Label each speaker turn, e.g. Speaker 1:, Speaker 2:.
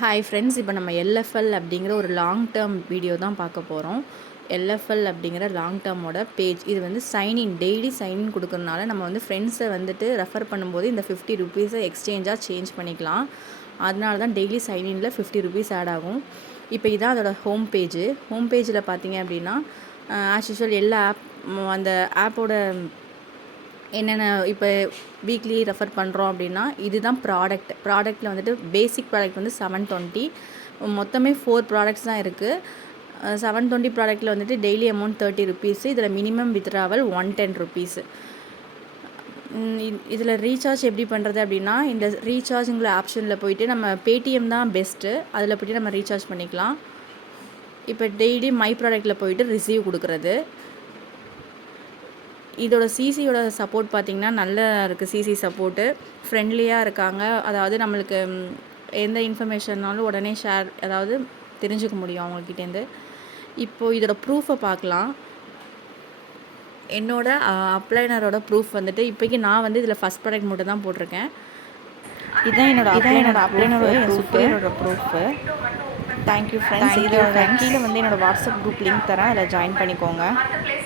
Speaker 1: Hi friends இப்போ நம்ம எல்எஃப்எல் அப்படிங்கிற ஒரு லாங் டேர்ம் வீடியோ தான் பார்க்க போகிறோம் எல்எஃப்எல் அப்படிங்கிற லாங் டேர்மோட பேஜ் இது வந்து சைன்இன் டெய்லி சைன்இன் கொடுக்கறனால நம்ம வந்து ஃப்ரெண்ட்ஸை வந்துட்டு ரெஃபர் பண்ணும்போது இந்த ஃபிஃப்டி ருபீஸை எக்ஸ்சேஞ்சாக சேஞ்ச் பண்ணிக்கலாம். அதனால தான் டெய்லி சைன்இனில் ஃபிஃப்டி ருபீஸ் ஆட் ஆகும். இப்போ இதான் அதோட ஹோம் பேஜு ஹோம் பேஜில் பார்த்தீங்க அப்படின்னா ஆஸ் யூஷுவல் எல்லா ஆப் அந்த ஆப்போட என்னென்ன இப்போ வீக்லி ரெஃபர் பண்ணுறோம் அப்படின்னா இதுதான் ப்ராடக்ட் ப்ராடக்ட்டில் வந்துட்டு பேசிக் ப்ராடக்ட் வந்து செவன் டுவெண்ட்டி மொத்தமே ஃபோர் ப்ராடக்ட்ஸ் தான் இருக்குது செவன் டுவெண்ட்டி ப்ராடக்ட்டில் வந்துட்டு டெய்லி அமௌண்ட் தேர்ட்டி ருபீஸு இதில் minimum withdrawal one ten rupees இதில் ரீசார்ஜ் எப்படி பண்ணுறது அப்படின்னா இந்த ரீசார்ஜுங்கிற ஆப்ஷனில் போயிட்டு நம்ம பேடிஎம் தான் பெஸ்ட்டு அதில் போய்ட்டு நம்ம ரீசார்ஜ் பண்ணிக்கலாம். இப்போ டெய்லி மை ப்ராடக்ட்டில் போயிட்டு ரிசீவ் கொடுக்குறது. இதோட சிசியோட சப்போர்ட் பார்த்திங்கன்னா நல்லா இருக்குது சிசி சப்போர்ட்டு ஃப்ரெண்ட்லியாக இருக்காங்க. அதாவது நம்மளுக்கு எந்த இன்ஃபர்மேஷன்னாலும் உடனே ஷேர் அதாவது தெரிஞ்சுக்க முடியும் அவங்கக்கிட்டேருந்து இப்போது இதோட ப்ரூஃபை பார்க்கலாம் என்னோட அப்ளைனரோட ப்ரூஃப் வந்துட்டு இப்போக்கி நான் வந்து இதில் ஃபஸ்ட் ப்ராடக்ட் மட்டும் தான் போட்டிருக்கேன்.
Speaker 2: இதான் என்னோட
Speaker 1: இதான் என்னோட
Speaker 2: அப்ளைனரோட. சுப்பீரியரோட ப்ரூஃபு தேங்க்யூ ஃப்ரெண்ட்ஸ் இதோட. கீழே வந்து என்னோட வாட்ஸ்அப் குரூப் லிங்க் தரேன். அதில் ஜாயின் பண்ணிக்கோங்க.